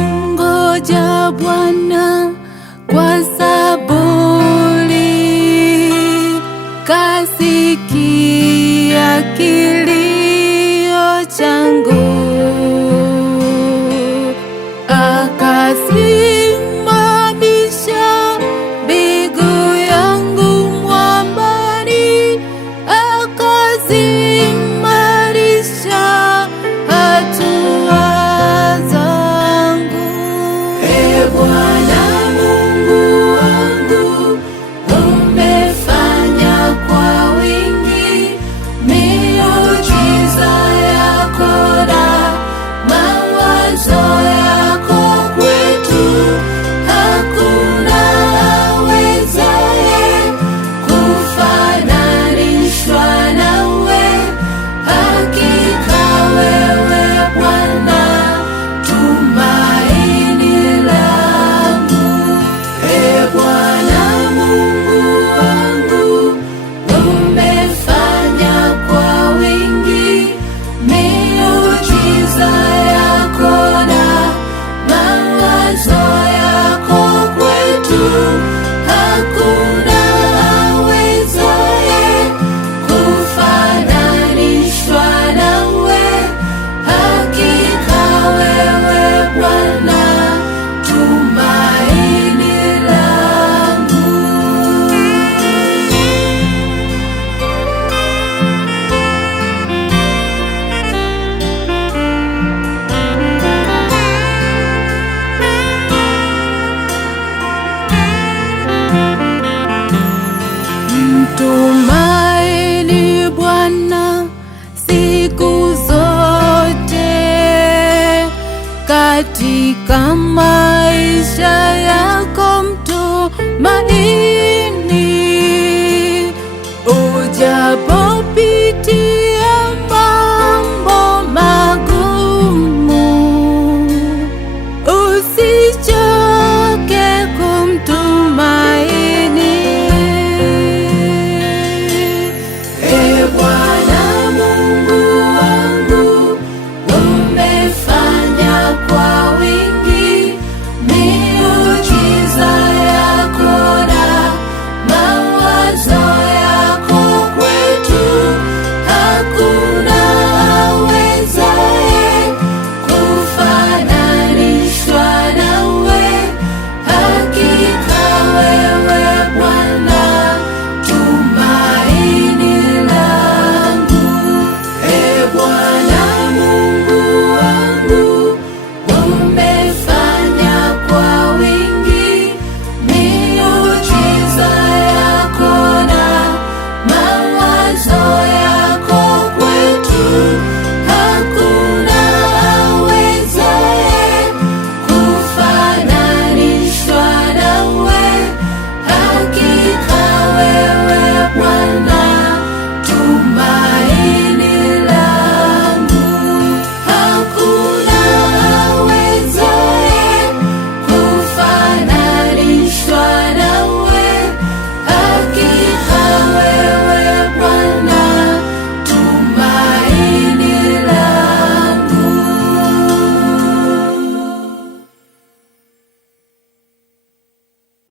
Nalimngoja Bwana kwa saburi, kasikia kilio changu, akasimamisha mbingu yangu mwambani, akaziimarisha hatua zangu. Ee Bwana Mungu wangu, umefanya kwa wingi miujiza yako na mawazo yako kwetu. Hakuna awezaye kufananishwa nawe. Hakika wewe Bwana, tumaini langu. Ee Bwana Mungu wangu, umefanya kwa wingi miujiza yako na mawazo yako kwetu. Hakuna awezaye kufananishwa nawe. Hakika wewe Bwana, tumaini langu. Mtumaini Bwana siku zote, katika maisha yako mtumaini